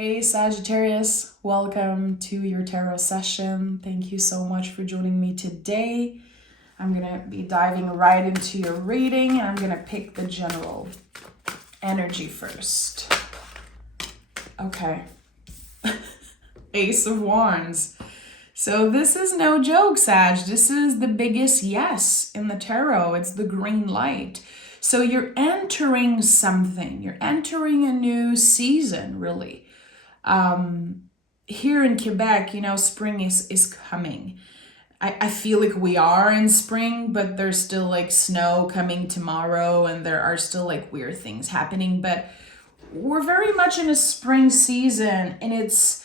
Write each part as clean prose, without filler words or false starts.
Hey Sagittarius, welcome to your tarot session. Thank you so much for joining me today. I'm gonna be diving right into your reading and I'm gonna pick the general energy first. Okay. Ace of Wands. So this is no joke, Sag. This is the biggest yes in the tarot. It's the green light. So you're entering something. You're entering a new season, really. Here in Quebec, spring is coming. I feel like we are in spring, but there's still like snow coming tomorrow and there are still like weird things happening. But we're very much in a spring season, and it's,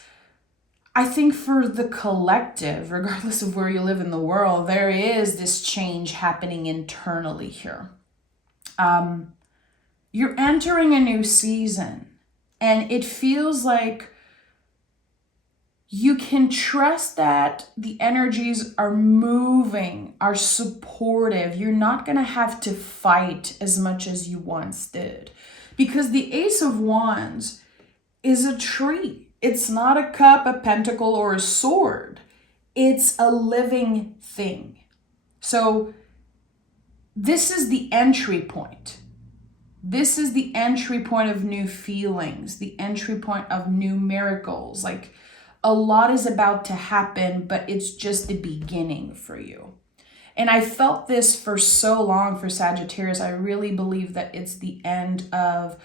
I think, for the collective, regardless of where you live in the world, there is this change happening internally here. You're entering a new season, and it feels like you can trust that the energies are moving, are supportive. You're not going to have to fight as much as you once did. Because the Ace of Wands is a tree. It's not a cup, a pentacle, or a sword. It's a living thing. So this is the entry point. This is the entry point of new feelings, the entry point of new miracles. Like, a lot is about to happen, but it's just the beginning for you. And I felt this for so long for Sagittarius. I really believe that it's the end of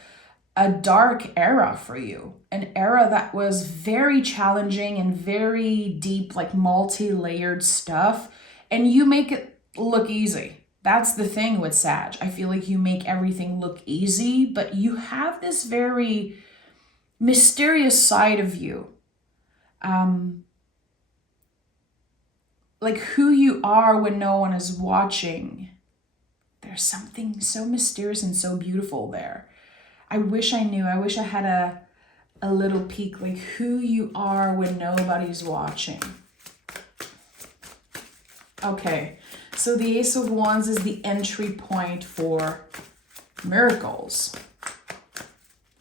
a dark era for you. An era that was very challenging and very deep, like multi-layered stuff. And you make it look easy. That's the thing with Sag. I feel like you make everything look easy, but you have this very mysterious side of you. Like who you are when no one is watching. There's something so mysterious and so beautiful there. I wish I knew. I wish I had a little peek, like who you are when nobody's watching. Okay, so the Ace of Wands is the entry point for miracles,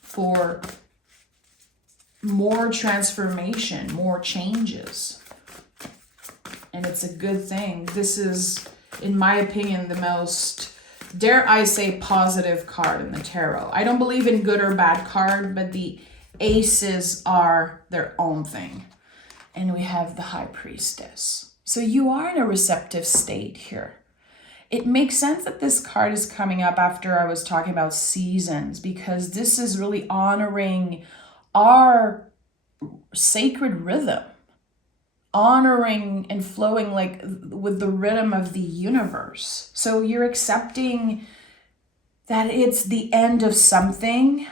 for more transformation, more changes. And it's a good thing. This is, in my opinion, the most, dare I say, positive card in the tarot. I don't believe in good or bad card, but the aces are their own thing. And we have the High Priestess. So you are in a receptive state here. It makes sense that this card is coming up after I was talking about seasons, because this is really honoring our sacred rhythm. Honoring and flowing like with the rhythm of the universe. So you're accepting that it's the end of something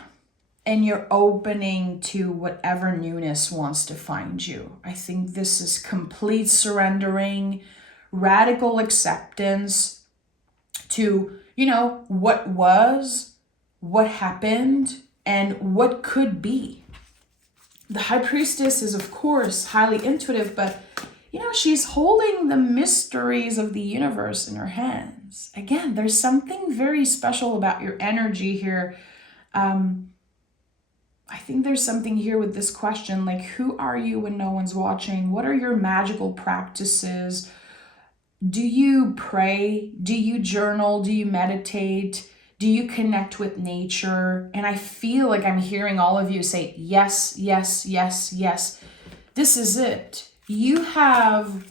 and you're opening to whatever newness wants to find you. I think this is complete surrendering, radical acceptance to, what was, what happened, and what could be. The High Priestess is, of course, highly intuitive, but, she's holding the mysteries of the universe in her hands. Again, there's something very special about your energy here. I think there's something here with this question, like, who are you when no one's watching? What are your magical practices? Do you pray? Do you journal? Do you meditate? Do you connect with nature? And I feel like I'm hearing all of you say, yes, yes, yes, yes. This is it. You have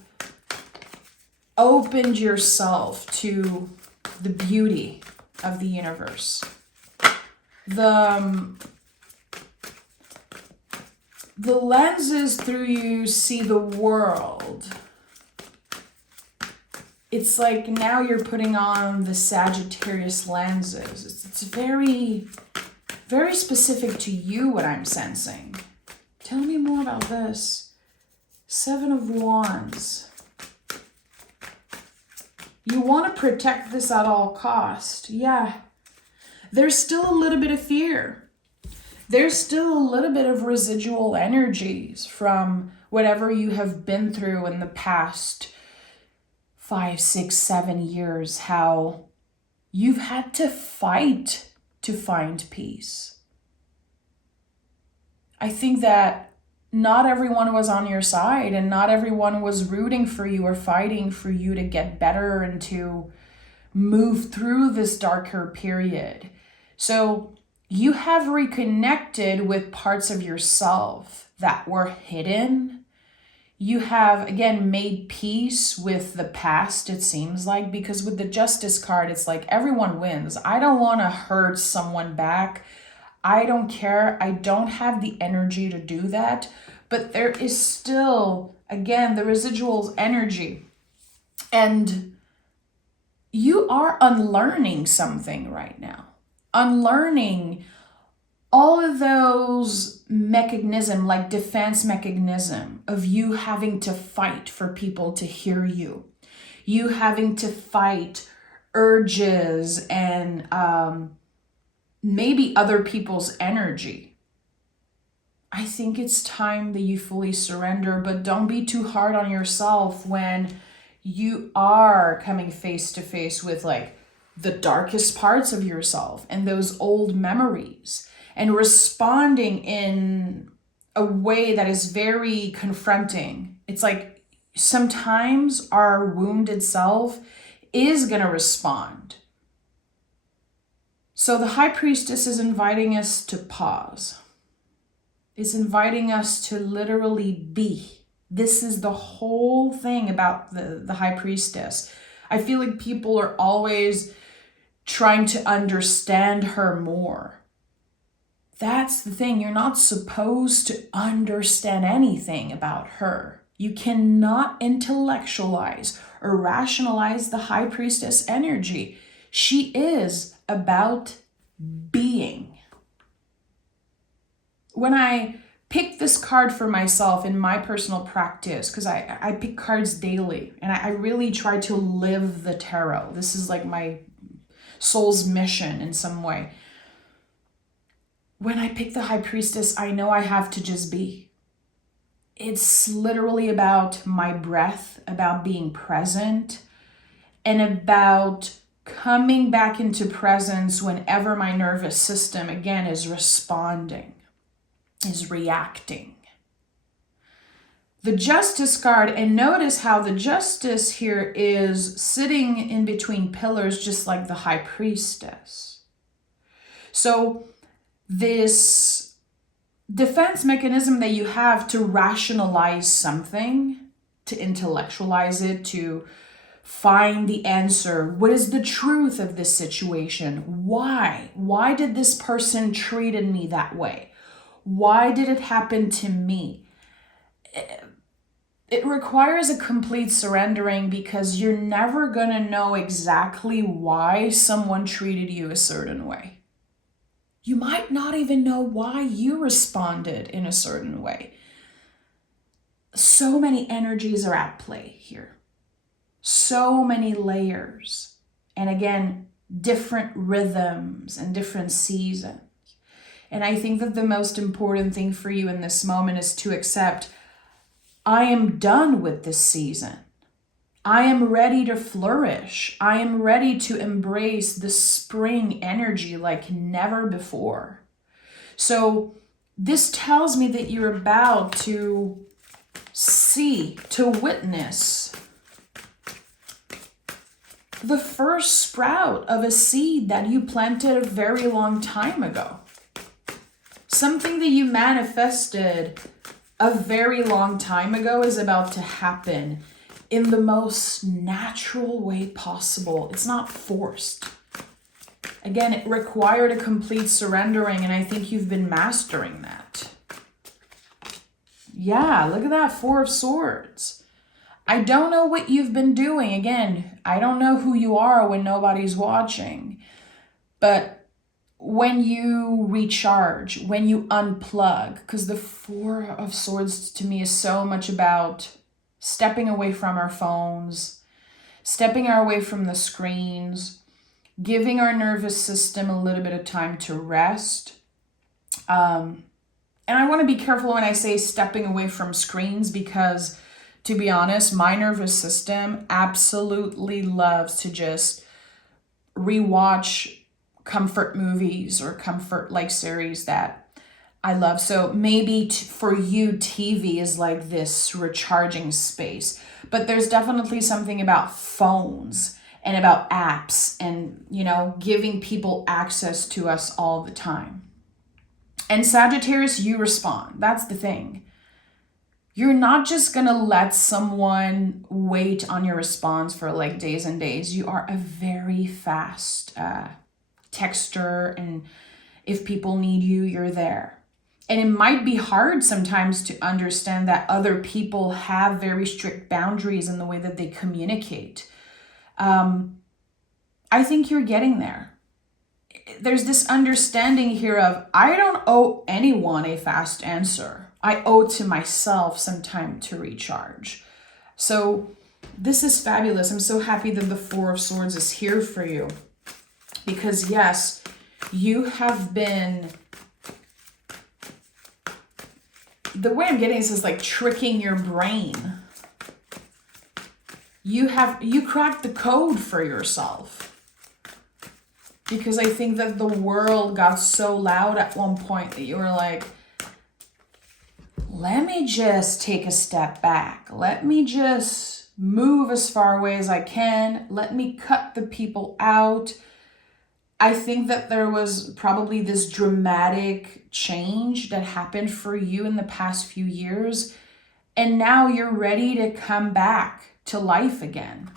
opened yourself to the beauty of the universe. The lenses through you see the world. It's like now you're putting on the Sagittarius lenses. It's very, very specific to you, what I'm sensing. Tell me more about this. Seven of Wands. You want to protect this at all cost. Yeah. There's still a little bit of fear. There's still a little bit of residual energies from whatever you have been through in the past 5, 6, 7 years, how you've had to fight to find peace. I think that not everyone was on your side and not everyone was rooting for you or fighting for you to get better and to move through this darker period. So you have reconnected with parts of yourself that were hidden. You have, again, made peace with the past, it seems like, because with the Justice card, it's like everyone wins. I don't want to hurt someone back. I don't care. I don't have the energy to do that. But there is still, again, the residual energy. And you are unlearning something right now. Unlearning all of those mechanism, like defense mechanism of you having to fight for people to hear you. You having to fight urges and maybe other people's energy. I think it's time that you fully surrender, but don't be too hard on yourself when you are coming face to face with like the darkest parts of yourself and those old memories and responding in a way that is very confronting. It's like sometimes our wounded self is going to respond. So the High Priestess is inviting us to pause. It's inviting us to literally be. This is the whole thing about the High Priestess. I feel like people are always trying to understand her more. That's the thing. You're not supposed to understand anything about her. You cannot intellectualize or rationalize the High Priestess energy. She is about being. When I pick this card for myself in my personal practice, because I pick cards daily and I really try to live the tarot. This is like my soul's mission in some way. When I pick the High Priestess, I know I have to just be. It's literally about my breath, about being present, and about coming back into presence whenever my nervous system, again, is responding, is reacting. The Justice card, and notice how the Justice here is sitting in between pillars just like the High Priestess. So this defense mechanism that you have to rationalize something, to intellectualize it, to find the answer. What is the truth of this situation? Why? Why did this person treated me that way? Why did it happen to me? It requires a complete surrendering because you're never going to know exactly why someone treated you a certain way. You might not even know why you responded in a certain way. So many energies are at play here. So many layers. And again, different rhythms and different seasons. And I think that the most important thing for you in this moment is to accept, I am done with this season. I am ready to flourish. I am ready to embrace the spring energy like never before. So this tells me that you're about to see, to witness the first sprout of a seed that you planted a very long time ago. Something that you manifested a very long time ago is about to happen in the most natural way possible. It's not forced. Again, it required a complete surrendering, and I think you've been mastering that. Yeah, look at that, Four of Swords. I don't know what you've been doing. Again, I don't know who you are when nobody's watching. But when you recharge, when you unplug, because the Four of Swords to me is so much about stepping away from our phones, stepping away from the screens, giving our nervous system a little bit of time to rest. And I want to be careful when I say stepping away from screens because, to be honest, my nervous system absolutely loves to just rewatch comfort movies or comfort like series that I love. So maybe for you, TV is like this recharging space, but there's definitely something about phones and about apps and, giving people access to us all the time. And Sagittarius, you respond. That's the thing. You're not just going to let someone wait on your response for like days and days. You are a very fast texter, and if people need you, you're there. And it might be hard sometimes to understand that other people have very strict boundaries in the way that they communicate. I think you're getting there. There's this understanding here of, I don't owe anyone a fast answer. I owe to myself some time to recharge. So this is fabulous. I'm so happy that the Four of Swords is here for you. Because yes, you have been, the way I'm getting this is like tricking your brain. You cracked the code for yourself. Because I think that the world got so loud at one point that you were like, let me just take a step back. Let me just move as far away as I can. Let me cut the people out. I think that there was probably this dramatic change that happened for you in the past few years. And now you're ready to come back to life again.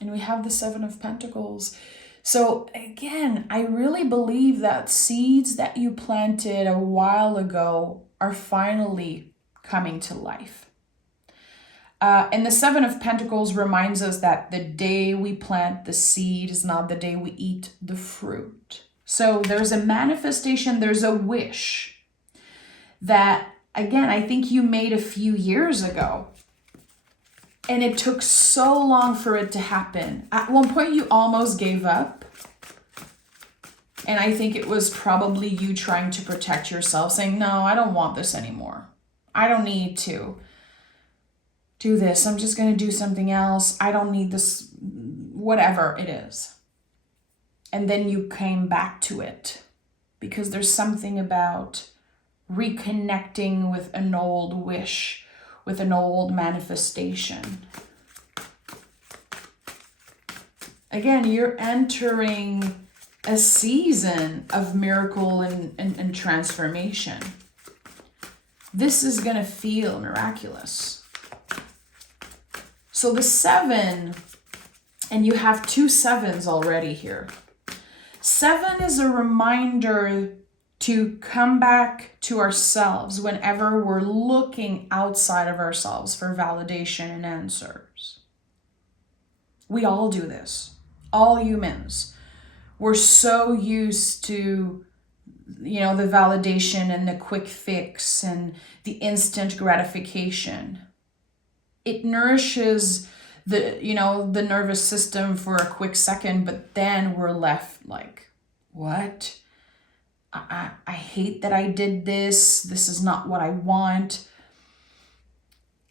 And we have the Seven of Pentacles. So again, I really believe that seeds that you planted a while ago are finally coming to life. And the Seven of Pentacles reminds us that the day we plant the seed is not the day we eat the fruit. So there's a manifestation, there's a wish that, again, I think you made a few years ago. And it took so long for it to happen. At one point, you almost gave up. And I think it was probably you trying to protect yourself, saying, no, I don't want this anymore. I don't need to do this. I'm just going to do something else. I don't need this, whatever it is. And then you came back to it because there's something about reconnecting with an old wish, with an old manifestation. Again, you're entering a season of miracle and transformation. This is going to feel miraculous. So the 7, and you have 2 sevens already here. 7 is a reminder to come back to ourselves whenever we're looking outside of ourselves for validation and answers. We all do this, all humans. We're so used to, the validation and the quick fix and the instant gratification. It nourishes the nervous system for a quick second, but then we're left like, what? I hate that I did this. This is not what I want.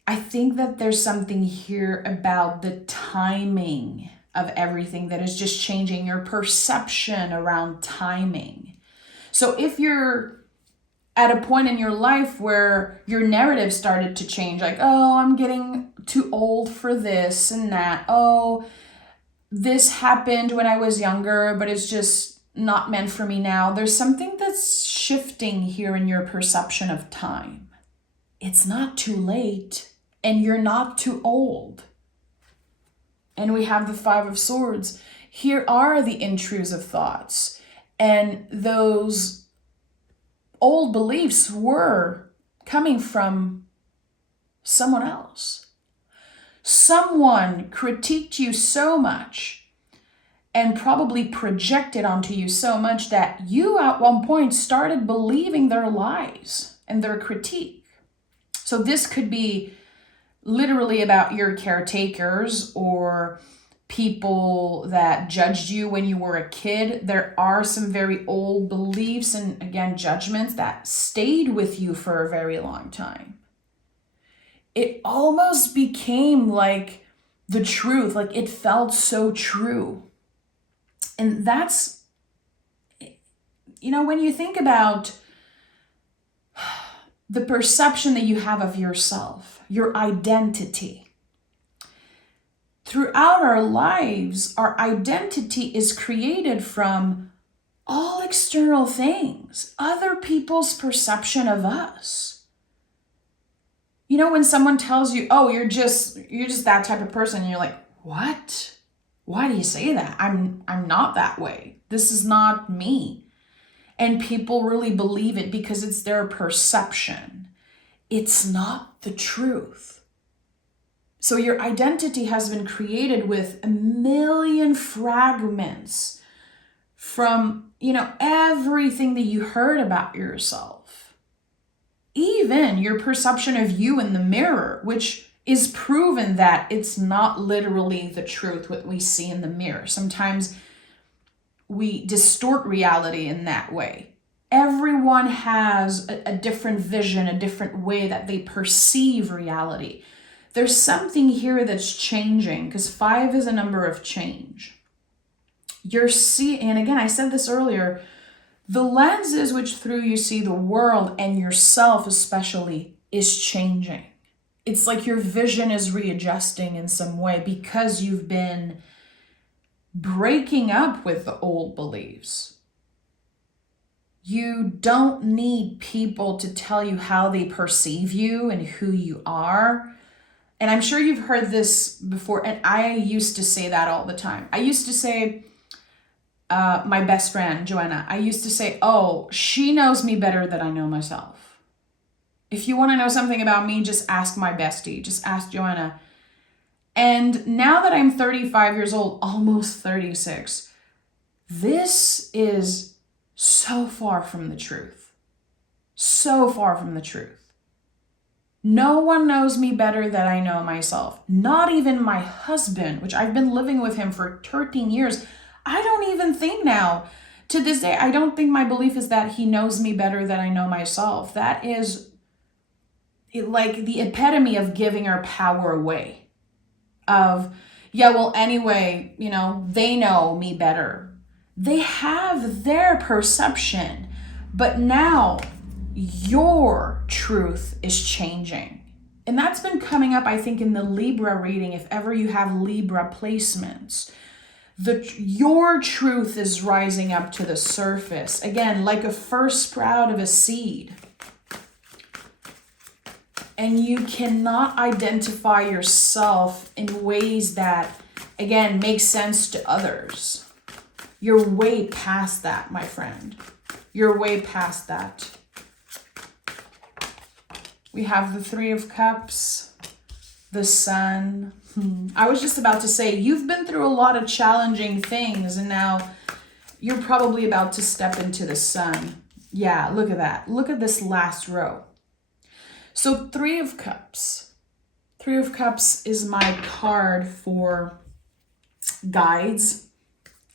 I think that there's something here about the timing of everything that is just changing your perception around timing. So if you're at a point in your life where your narrative started to change, like, oh, I'm getting too old for this and that. Oh, this happened when I was younger, but it's just not meant for me now. There's something that's shifting here in your perception of time. It's not too late and you're not too old. And we have the 5 of Swords. Here are the intrusive thoughts. And those old beliefs were coming from someone else. Someone critiqued you so much and probably projected onto you so much that you at one point started believing their lies and their critique. So this could be literally about your caretakers or people that judged you when you were a kid. There are some very old beliefs and, again, judgments that stayed with you for a very long time. It almost became like the truth, like it felt so true. And that's, when you think about the perception that you have of yourself, your identity. Throughout our lives, our identity is created from all external things, other people's perception of us. You know, when someone tells you, oh, you're just that type of person, and you're like, what? Why do you say that? I'm not that way. This is not me. And people really believe it because it's their perception. It's not the truth. So your identity has been created with a million fragments from, everything that you heard about yourself. Even your perception of you in the mirror, which is proven that it's not literally the truth what we see in the mirror. Sometimes we distort reality in that way. Everyone has a different vision, a different way that they perceive reality. There's something here that's changing because 5 is a number of change. And again, I said this earlier, the lenses which through you see the world and yourself especially is changing. It's like your vision is readjusting in some way because you've been breaking up with the old beliefs. You don't need people to tell you how they perceive you and who you are. And I'm sure you've heard this before, and I used to say that all the time. I used to say, my best friend, Joanna, I used to say, oh, she knows me better than I know myself. If you want to know something about me, just ask my bestie, just ask Joanna. And now that I'm 35 years old, almost 36, this is so far from the truth. So far from the truth. No one knows me better than I know myself. Not even my husband, which I've been living with him for 13 years. I don't even think now, to this day, I don't think my belief is that he knows me better than I know myself. That is like the epitome of giving our power away. Anyway, they know me better. They have their perception, but now your truth is changing. And that's been coming up, I think, in the Libra reading, if ever you have Libra placements. Your truth is rising up to the surface. Again, like a first sprout of a seed. And you cannot identify yourself in ways that, again, make sense to others. You're way past that, my friend. You're way past that. We have the 3 of Cups, the Sun. I was just about to say, you've been through a lot of challenging things, and now you're probably about to step into the Sun. Yeah, look at that. Look at this last row. So 3 of Cups. 3 of Cups is my card for guides,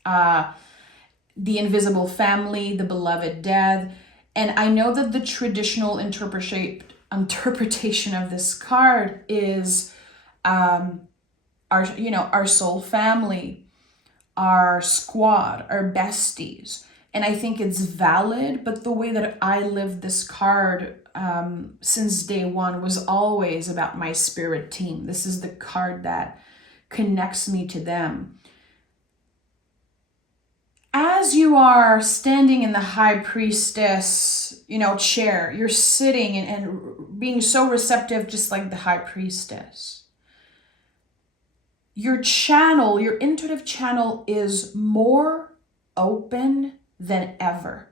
the invisible family, the beloved dead. And I know that the traditional interpretation of this card is our soul family, our squad, our besties. And I think it's valid, but the way that I lived this card since day one was always about my spirit team. This is the card that connects me to them. As you are standing in the high priestess, chair, you're sitting and being so receptive, just like the high priestess. Your intuitive channel is more open than ever.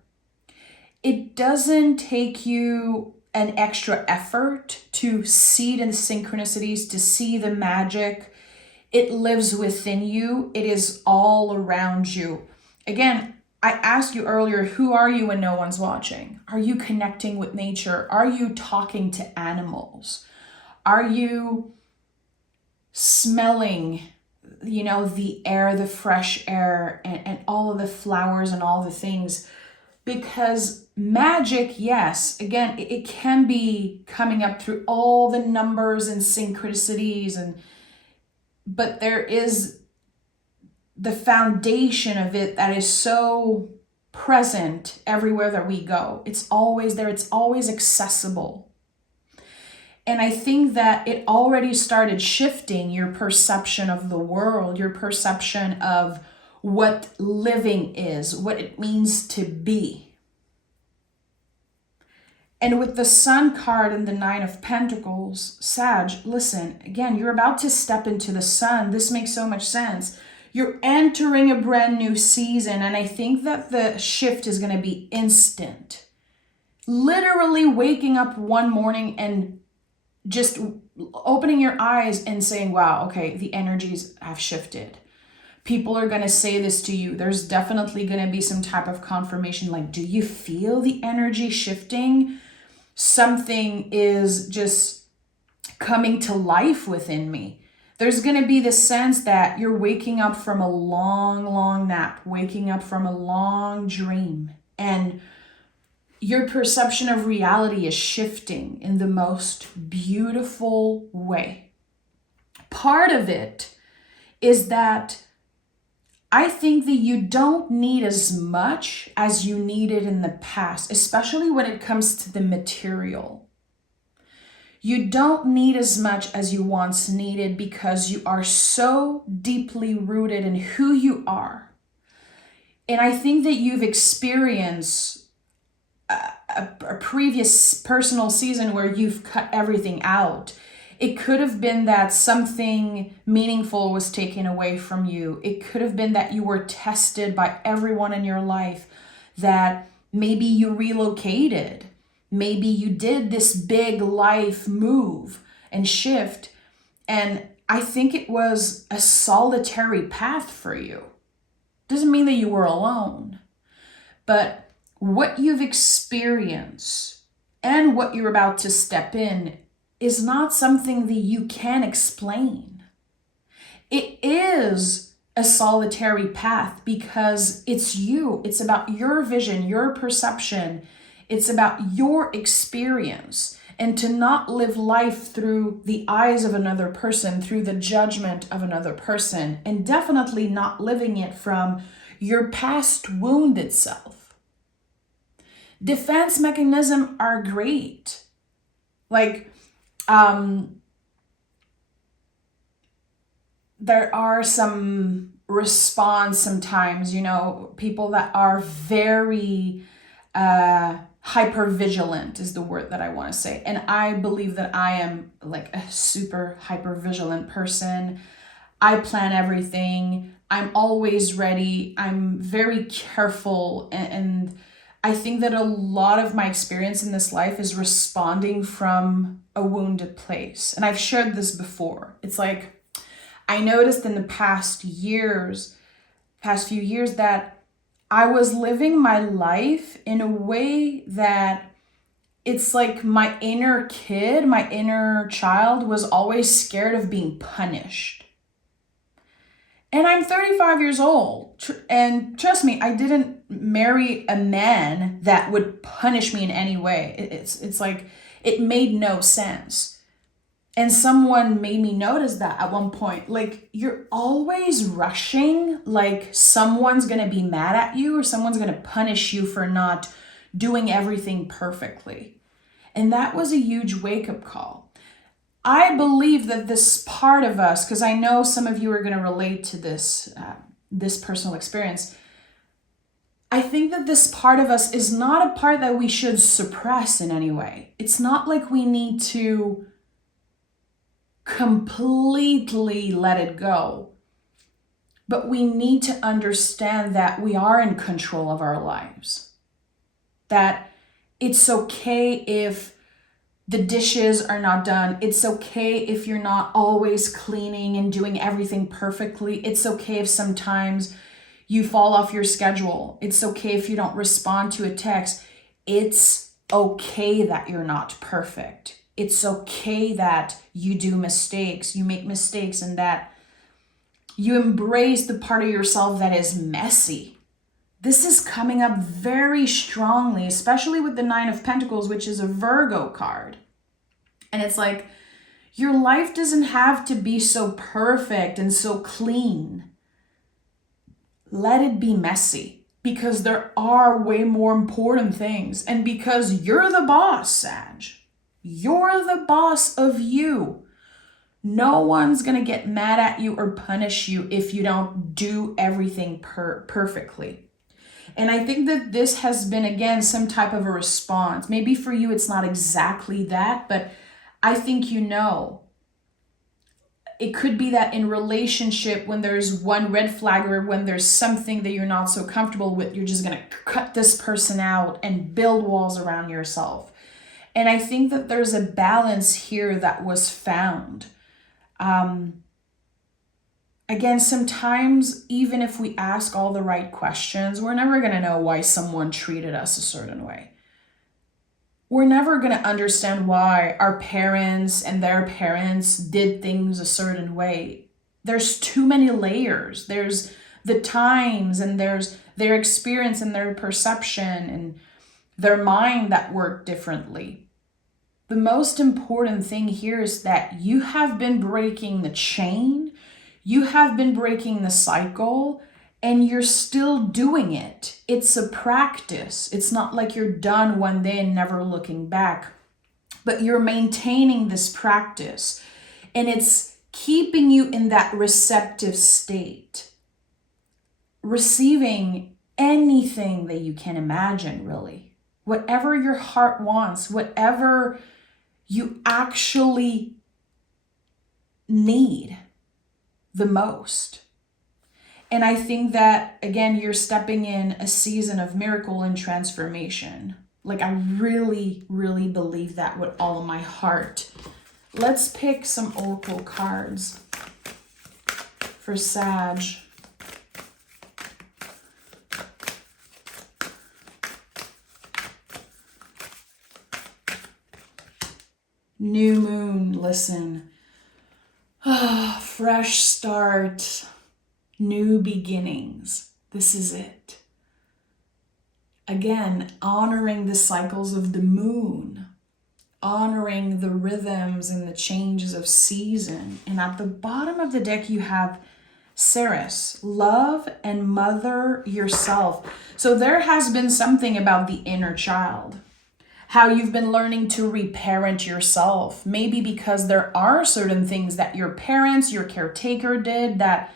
It doesn't take you an extra effort to see the synchronicities, to see the magic. It lives within you. It is all around you. Again, I asked you earlier, who are you when no one's watching? Are you connecting with nature? Are you talking to animals? Are you smelling, the air, the fresh air, and all of the flowers and all the things? Because magic, yes, again, it can be coming up through all the numbers and synchronicities, but there is the foundation of it that is so present everywhere that we go. It's always there. It's always accessible. And I think that it already started shifting your perception of the world, your perception of what living is, what it means to be. And with the Sun card and the Nine of Pentacles, Sag, listen, again, you're about to step into the sun. This makes so much sense. You're entering a brand new season, and I think that the shift is going to be instant. Literally waking up one morning and just opening your eyes and saying, wow, okay, the energies have shifted. People are going to say this to you. There's definitely going to be some type of confirmation. Like, do you feel the energy shifting? Something is just coming to life within me. There's going to be the sense that you're waking up from a long, long nap, waking up from a long dream, and your perception of reality is shifting in the most beautiful way. Part of it is that I think that you don't need as much as you needed in the past, especially when it comes to the material. You don't need as much as you once needed because you are so deeply rooted in who you are. And I think that you've experienced a previous personal season where you've cut everything out. It could have been that something meaningful was taken away from you. It could have been that you were tested by everyone in your life, that maybe you relocated. Maybe you did this big life move and shift. And I think it was a solitary path for you. Doesn't mean that you were alone, but what you've experienced and what you're about to step in is not something that you can explain. It is a solitary path because it's you. It's about your vision, your perception. It's about your experience. And to not live life through the eyes of another person, through the judgment of another person, and definitely not living it from your past wounded self. Defense mechanisms are great. Like, there are some response sometimes, people that are very hypervigilant is the word that I want to say. And I believe that I am like a super hypervigilant person. I plan everything. I'm always ready. I'm very careful. And I think that a lot of my experience in this life is responding from a wounded place. And I've shared this before. It's like, I noticed in the past few years, that I was living my life in a way that it's like my inner kid, my inner child was always scared of being punished. And I'm 35 years old. And trust me, I didn't marry a man that would punish me in any way. It's like, it made no sense. And someone made me notice that at one point. Like, you're always rushing, like someone's going to be mad at you or someone's going to punish you for not doing everything perfectly. And that was a huge wake-up call. I believe that this part of us, because I know some of you are going to relate to this personal experience, I think that this part of us is not a part that we should suppress in any way. It's not like we need to completely let it go, but we need to understand that we are in control of our lives. That it's okay if the dishes are not done. It's okay if you're not always cleaning and doing everything perfectly. It's okay if sometimes you fall off your schedule. It's okay if you don't respond to a text. It's okay that you're not perfect. It's okay that you do mistakes, you make mistakes, and that you embrace the part of yourself that is messy. This is coming up very strongly, especially with the Nine of Pentacles, which is a Virgo card. And it's like, your life doesn't have to be so perfect and so clean. Let it be messy, because there are way more important things. And because you're the boss, Sag. You're the boss of you. No one's going to get mad at you or punish you if you don't do everything perfectly. And I think that this has been, again, some type of a response. Maybe for you, it's not exactly that, but I think you know. It could be that in relationship, when there's one red flag or when there's something that you're not so comfortable with, you're just going to cut this person out and build walls around yourself. And I think that there's a balance here that was found. Again, sometimes even if we ask all the right questions, we're never going to know why someone treated us a certain way. We're never going to understand why our parents and their parents did things a certain way. There's too many layers. There's the times, and there's their experience and their perception and their mind that work differently. The most important thing here is that you have been breaking the chain, you have been breaking the cycle, and you're still doing it. It's a practice. It's not like you're done one day and never looking back, but you're maintaining this practice, and it's keeping you in that receptive state, receiving anything that you can imagine, really. Whatever your heart wants, whatever you actually need the most. And I think that, again, you're stepping in a season of miracle and transformation. Like, I really, really believe that with all of my heart. Let's pick some oracle cards for Sag. New moon, listen. Fresh start, new beginnings. This is it. Again, honoring the cycles of the moon, honoring the rhythms and the changes of season. And at the bottom of the deck, you have Ceres, love and mother yourself. So there has been something about the inner child. How you've been learning to reparent yourself. Maybe because there are certain things that your parents, your caretaker did that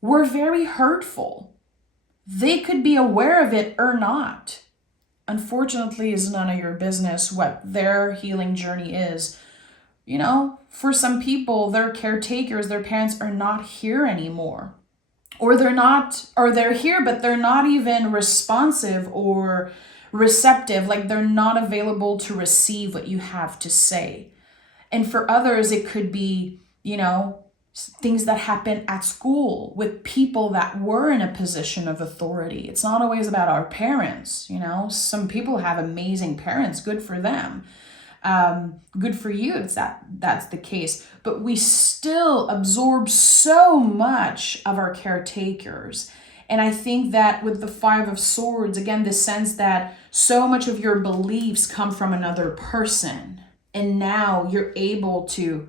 were very hurtful. They could be aware of it or not. Unfortunately, it's none of your business what their healing journey is. You know, for some people, their caretakers, their parents are not here anymore. Or they're here, but they're not even responsive or receptive, like they're not available to receive what you have to say. And for others, it could be, you know, things that happen at school with people that were in a position of authority. It's not always about our parents, you know. Some people have amazing parents, good for them. Good for you, that's the case. But we still absorb so much of our caretakers. And I think that with the Five of Swords, again, the sense that so much of your beliefs come from another person. And now you're able to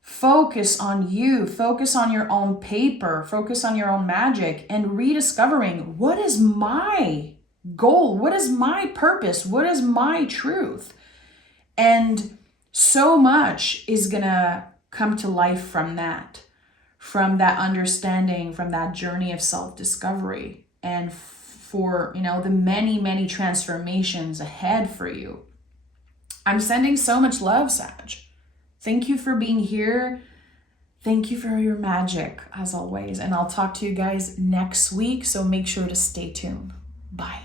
focus on you, focus on your own paper, focus on your own magic, and rediscovering, what is my goal? What is my purpose? What is my truth? And so much is gonna come to life from that understanding, from that journey of self-discovery, and for, you know, the many, many transformations ahead for you. I'm sending so much love, Sag. Thank you for being here. Thank you for your magic, as always. And I'll talk to you guys next week, so make sure to stay tuned. Bye.